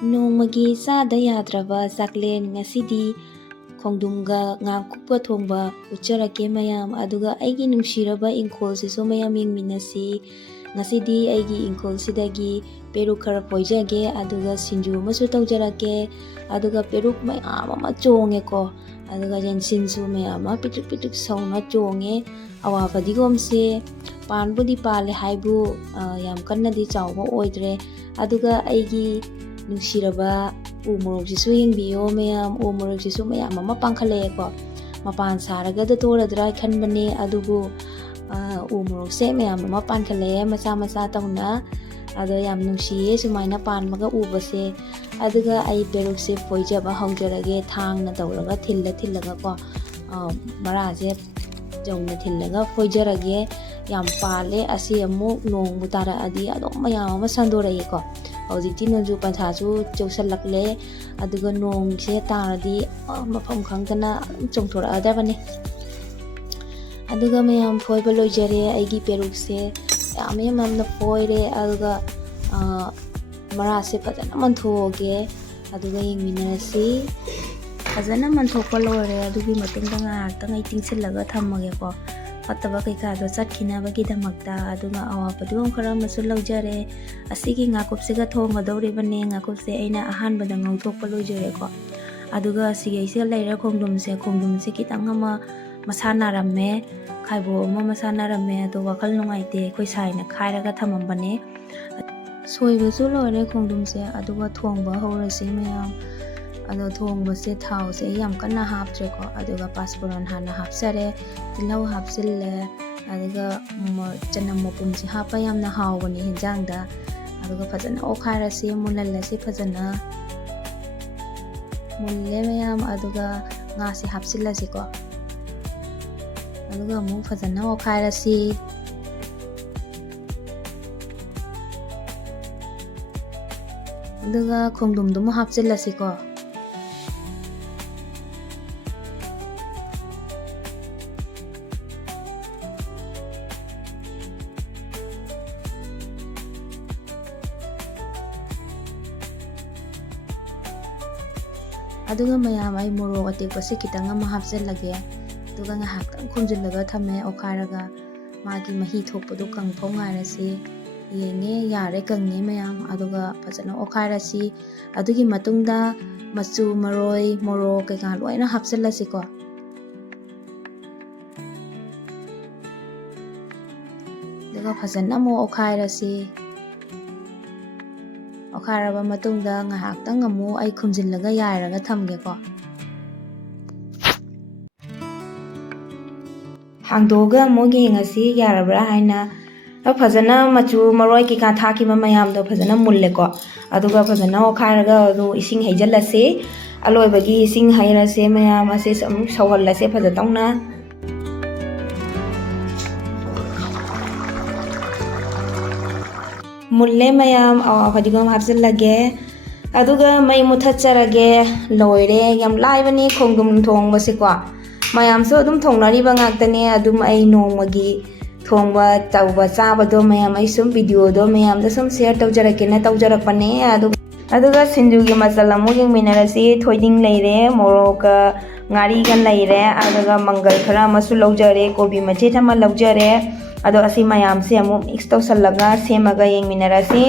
Nongmagi sada yadraba saklen ngasidi khongdumga Ngakup Thongba ucharake mayam aduga aigi nungshiraba ingkhol sisu mayam yengminasi ngasidi aigi ingkhol sidagi peruk khara poijage aduga sinju masu tawjarake aduga peruk mayam ama chonge ko aduga jen sinju mayam pituk pituk sauna chonge awa padigom se panbudi pale haibu yam kannadi chawba oidre aduga aigi nungshiraba umorokjisu yengbiyo mayam umorokjisu mayam ama pangkhale ko mapan saraga da toradra khanbane adubu umorok se mayam ama pankhale macha macha tawna ado yam nungsiye sumaina panmaga ubase aduga ai peruk se poijaba hongjarage thangna tawraga thillaga ko maraje jongna thillaga poijarage yam pale asi amu nongbu tara adi adom mayam ama sandorai ko hꯧꯖꯤꯛꯇꯤ ꯅꯣꯡꯖꯨ ꯄꯟꯊꯥꯁꯨ ꯆꯧꯁꯜꯂꯛꯂꯦ ꯑꯗꯨꯒ ꯅꯣꯡꯁꯦ ꯇꯥꯔꯗꯤ ꯃꯐꯝ ꯈꯪꯗꯅ ꯑꯗꯨꯝ ꯆꯣꯡꯊꯣꯔꯛꯑꯗꯕꯅꯤ ꯑꯗꯨꯒ ꯃꯌꯥꯝ ꯐꯣꯏꯕ ꯂꯣꯏꯖꯔꯦ ꯑꯩꯒꯤ ꯄꯦꯔꯨꯛꯁꯦ ꯌꯥꯝꯅ ꯐꯣꯏꯔꯦ ꯑꯗꯨꯒ ꯃꯔꯥꯁꯦ ꯐꯖꯅ ꯃꯟꯊꯣꯛꯑꯒꯦ ꯑꯗꯨꯒ ꯌꯦꯡꯃꯤꯟꯅꯔꯁꯤ ꯐꯖꯅ ꯃꯟꯊꯣꯛꯄ ꯂꯣꯏꯔꯦ ꯑꯗꯨꯒꯤ ꯃꯇꯨꯡꯗ ꯉꯥꯏꯍꯥꯛꯇꯪ ꯑꯩ ꯇꯤꯡꯁꯤꯜꯂꯒ ꯊꯝꯃꯒꯦꯀꯣ ꯐꯠꯇꯕ ꯀꯩꯀꯥꯗꯣ ꯆꯠꯈꯤꯅꯕꯒꯤꯗꯃꯛꯇ ꯑꯗꯨꯒ ꯑꯋꯥꯐꯗꯤꯒꯣꯝ ꯈꯔ ꯑꯃꯁꯨ ꯂꯧꯖꯔꯦ ꯑꯁꯤꯒꯤ ꯉꯥꯀꯨꯞꯁꯤꯒ ꯊꯣꯡꯒꯗꯧꯔꯤꯕꯅꯦ ꯉꯥꯀꯨꯞꯁꯦ ꯑꯩꯅ ꯑꯍꯥꯟꯕꯗ ꯉꯧꯊꯣꯛꯄ ꯂꯣꯏꯖꯔꯦꯀꯣ ꯑꯗꯨꯒ ꯁꯤꯒꯩꯁꯤꯒ ꯂꯩꯔ ꯈꯣꯡꯗꯨꯝꯁꯦ ꯈꯤꯇꯪ ꯑꯃ ꯃꯁꯥ ꯅꯥꯔꯝꯃꯦ ꯈꯥꯏꯕꯣꯛ ꯑꯃ ꯃꯁꯥ ꯅꯥꯔꯝꯃꯦ ꯑꯗꯣ ꯋꯥꯈꯜ ꯅꯨꯡꯉꯥꯏꯇꯦ ꯑꯩꯈꯣꯏ ꯁꯥꯏꯅ ꯈꯥꯏꯔꯒ ꯊꯝꯃꯝꯕꯅꯦ ꯁꯣꯏꯕꯁꯨ ꯂꯣꯏꯔꯦ ꯈꯣꯡꯗꯨꯝꯁꯦ ꯑꯗꯨꯒ ꯊꯣꯡꯕ ꯍꯧꯔꯁꯤ ꯃꯌꯥꯝ ꯑꯗꯣ ꯊꯣꯡꯕꯁꯦ ꯊꯥꯎꯁꯦ ꯑꯩ ꯌꯥꯝ ꯀꯟꯅ ꯍꯥꯞꯇ꯭ꯔꯦꯀꯣ ꯑꯗꯨꯒ ꯄꯥꯁꯄꯨꯔꯟ ꯍꯥꯟꯅ ꯍꯥꯞꯆꯔꯦ ꯇꯤꯜꯍꯧ ꯍꯥꯞꯆꯤꯜꯂꯦ ꯑꯗꯨꯒ ꯆꯅꯝ ꯃꯄꯨꯝꯁꯦ ꯍꯥꯞꯄ ꯌꯥꯝꯅ ꯍꯥꯎꯕꯅꯦ ꯍꯦꯟꯖꯥꯡꯗ ꯑꯗꯨꯒ ꯐꯖꯅ ꯑꯣꯠꯈꯥꯏꯔꯁꯤ ꯃꯨꯜꯍꯜꯂꯁꯤ ꯐꯖꯅ ꯃꯨꯜꯂꯦ ꯃꯌꯥꯝ ꯑꯗꯨꯒ ꯉꯥꯁꯦ ꯍꯥꯞꯆꯤꯜꯂꯁꯤꯀꯣ ꯑꯗꯨꯒ ꯑꯃꯨꯛ ꯐꯖꯅ ꯑꯣꯠꯈꯥꯏꯔꯁꯤ ꯑꯗꯨꯒ ꯈꯣꯡꯗꯨꯝꯗꯨ ꯑꯃꯨꯛ ꯍꯥꯞꯆꯤꯜꯂꯁꯤꯀꯣ ꯑꯗꯨꯒ ꯃꯌꯥꯝ ꯑꯩ ꯃꯣꯔꯣꯛ ꯑꯇꯦꯛꯄꯁꯦ ꯈꯤꯇꯪ ꯑꯃ ꯍꯥꯞꯆꯤꯜꯂꯒꯦ ꯑꯗꯨꯒ ꯉꯥꯏꯍꯥꯛꯇꯪ ꯈꯨꯝꯖꯤꯜꯂꯒ ꯊꯝꯃꯦ ꯑꯣꯠꯈꯥꯏꯔꯒ ꯃꯥꯒꯤ ꯃꯍꯤ ꯊꯣꯛꯄꯗꯣ ꯀꯪꯐꯥꯎ ꯉꯥꯏꯔꯁꯤ ꯌꯦꯡꯉꯦ ꯌꯥꯔꯦ ꯀꯪꯉꯦ ꯃꯌꯥꯝ ꯑꯗꯨꯒ ꯐꯖꯅ ꯑꯣꯠꯈꯥꯏꯔꯁꯤ ꯑꯗꯨꯒꯤ ꯃꯇꯨꯡꯗ ꯃꯆꯨ ꯃꯔꯣꯏ ꯃꯣꯔꯣꯛ ꯀꯩꯀꯥ ꯂꯣꯏꯅ ꯍꯥꯞꯆꯤꯜꯂꯁꯤꯀꯣ ꯑꯗꯨꯒ ꯐꯖꯅ ꯑꯃꯨꯛ ꯑꯣꯠꯈꯥꯏꯔꯁꯤ ꯑꯣꯠꯈꯥꯏꯔꯕ ꯃꯇꯨꯡꯗ ꯉꯥꯏꯍꯥꯛꯇꯪ ꯑꯃꯨꯛ ꯑꯩ ꯈꯨꯝꯖꯤꯜꯂꯒ ꯌꯥꯏꯔꯒ ꯊꯝꯒꯦꯀꯣ ꯍꯥꯡꯗꯣꯛꯑꯒ ꯑꯃꯨꯛ ꯌꯦꯡꯉꯁꯤ ꯌꯥꯔꯕ꯭ꯔꯥ ꯍꯥꯏꯅ ꯐꯖꯅ ꯃꯆꯨ ꯃꯔꯣꯏ ꯀꯩꯀꯥ ꯊꯥꯛꯈꯤꯕ ꯃꯌꯥꯝꯗꯣ ꯐꯖꯅ ꯃꯨꯜꯂꯦꯀꯣ ꯑꯗꯨꯒ ꯐꯖꯅ ꯑꯣꯠꯈꯥꯏꯔꯒ ꯑꯗꯨ ꯏꯁꯤꯡ ꯍꯩꯖꯤꯜꯂꯁꯤ ꯑꯂꯣꯏꯕꯒꯤ ꯏꯁꯤꯡ ꯍꯩꯔꯁꯦ ꯃꯌꯥꯝ ꯑꯁꯤ ꯑꯃꯨꯛ ꯁꯧꯍꯜꯂꯁꯦ ꯐꯖꯅ ꯃꯨꯜꯂꯦ ꯃꯌꯥꯝ ꯐꯗꯤꯒꯣꯝ ꯍꯥꯞꯆꯤꯜꯂꯒꯦ ꯑꯗꯨꯒ ꯃꯩ ꯃꯨꯊꯠꯆꯔꯒꯦ ꯂꯣꯏꯔꯦ ꯌꯥꯝ ꯂꯥꯏꯕꯅꯤ ꯈꯣꯡꯗꯨꯝ ꯊꯣꯡꯕꯁꯦꯀꯣ ꯃꯌꯥꯝꯁꯨ ꯑꯗꯨꯝ ꯊꯣꯡꯅꯔꯤꯕ ꯉꯥꯛꯇꯅꯦ ꯑꯗꯨꯝ ꯑꯩ ꯅꯣꯡꯃꯒꯤ ꯊꯣꯡꯕ ꯇꯧꯕ ꯆꯥꯕꯗꯣ ꯃꯌꯥꯝ ꯑꯩ ꯁꯨꯝ ꯚꯤꯗꯤꯑꯣꯗꯣ ꯃꯌꯥꯝꯗ ꯁꯨꯝ ꯁꯦꯌꯔ ꯇꯧꯖꯔꯛꯀꯦꯅ ꯇꯧꯖꯔꯛꯄꯅꯦ ꯑꯗꯨꯒ ꯁꯤꯡꯖꯨꯒꯤ ꯃꯆꯜ ꯑꯃꯨꯛ ꯌꯦꯡꯃꯤꯟꯅꯔꯁꯤ ꯊꯣꯏꯗꯤꯡ ꯂꯩꯔꯦ ꯃꯣꯔꯣꯛꯀ ꯉꯥꯔꯤꯒ ꯂꯩꯔꯦ ꯑꯗꯨꯒ ꯃꯪꯒꯜ ꯈꯔ ꯑꯃꯁꯨ ꯂꯧꯖꯔꯦ ꯀꯣꯕꯤ ꯃꯆꯦꯠ ꯑꯃ ꯂꯧꯖꯔꯦ ꯑꯗꯣ ꯑꯁꯤ ꯃꯌꯥꯝꯁꯦ ꯑꯃꯨꯛ ꯃꯤꯛꯁ ꯇꯧꯁꯜꯂꯒ ꯁꯦꯝꯃꯒ ꯌꯦꯡꯃꯤꯟꯅꯔꯁꯤ